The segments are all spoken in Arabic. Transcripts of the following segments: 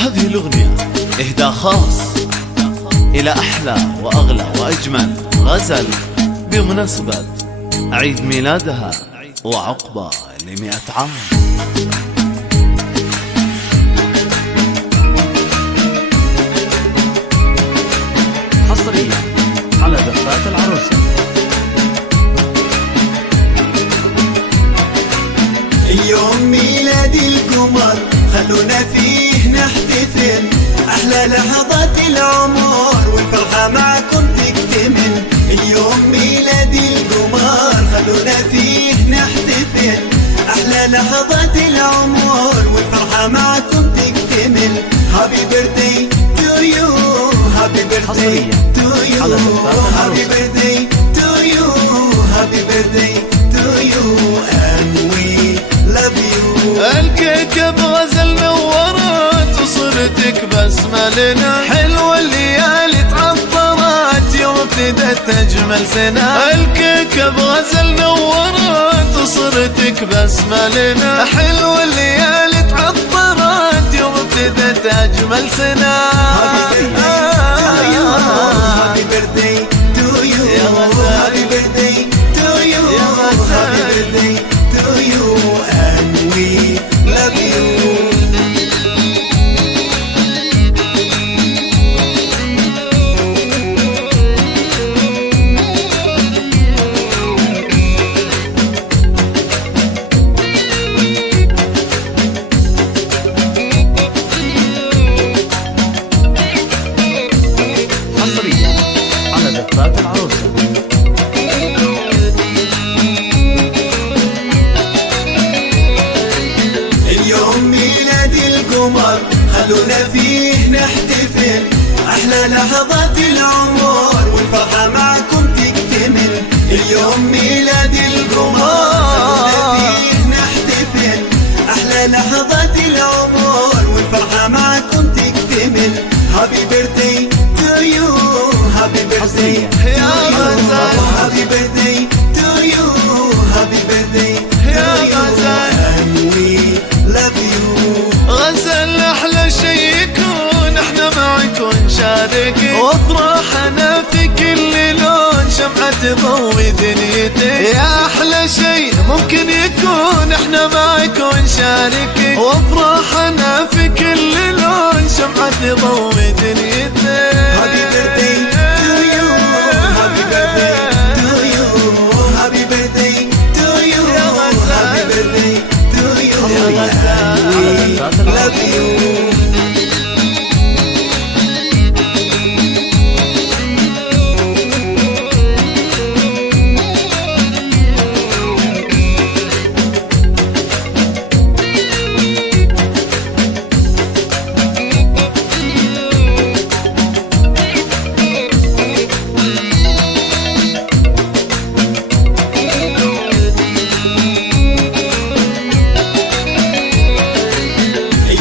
هذه الأغنية إهداء خاص إلى أحلى وأغلى وأجمل غزل بمناسبة عيد ميلادها وعقبة ل100 عام. حصريا على زفات العروسة. يوم ميلاد القمر خلونا فيه نحتفل، أحلى لحظات العمر والفرحة معكم تكتمل. اليوم ميلاد القمر خلونا فيه نحتفل، أحلى لحظات العمر والفرحة معكم تكتمل. هابي بيرثدي تو يو، هابي بيرثدي تو يو، هابي بيرثدي تو يو، هابي بيرثدي تو يو and we love you. الكيكة بغزل نورت وصورتك بسمة لنا، حلوة الليالي تعطرت يوم ابتدت أجمل سنة. الكيكة بغزل نورت وصورتك بسمة لنا، حلوة الليالي تعطرت يوم ابتدت أجمل سنة. Happy birthday to you, happy birthday to you, happy birthday to you and we love you. حصريا على زفات العروسة. اليوم ميلاد القمر خلونا فيه نحتفل، أحلى لحظات العمر والفرحة معكم تكتمل. اليوم ميلاد القمر خلونا فيه نحتفل، أحلى لحظات العمر والفرحة معكم تكتمل. هابي بيرثدي تو يو، هابي بيرثدي يا غزال، هابي بيرثدي تو يو، هابي بيرثدي يا غزال and we love you. غزل أحلى شي يكون احنا معك ونشارك، وافرحنا في كل لون شمعة تضوي دنيتك. يا أحلى شي ممكن يكون احنا معك ونشارك، وافرحنا في كل لون شمعة تضوي دنيتك. Happy birthday to you, happy birthday to you, happy birthday to you, happy birthday to you, and we love you.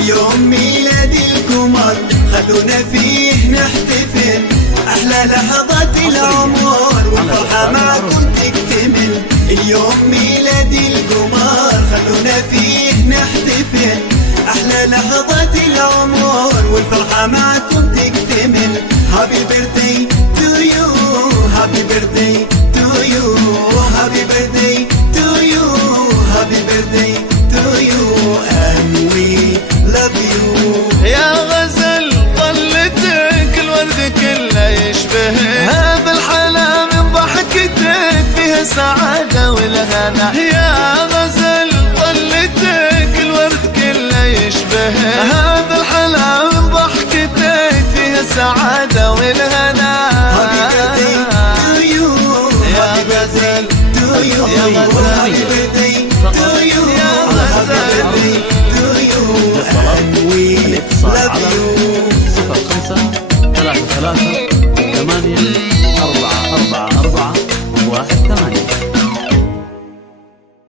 يوم ميلاد القمر خلونا فيه نحتفل، أحلى لحظات العمر والفرحة معكم تكتمل. اليوم ميلاد القمر خلونا فيه نحتفل، أحلى لحظات العمر والفرحة معكم تكتمل. هابي بيرثدي تو يو، هابي بيرثدي تو يو، هابي بيرثدي تو يو، هابي بيرثدي تو يو and we love you. يا غزل طلتك الورد كله يشبه، هذا الحلا من ضحكتك فيها سعادة والهنا. يا غزل طلتك الورد كله يشبه، هذا الحلا من ضحكتك فيها سعادة والهنا. Happy birthday to you, happy birthday to you, happy birthday to you, happy birthday to you and we الاتصال love على you. 05 33 8 4 4 4 1 8.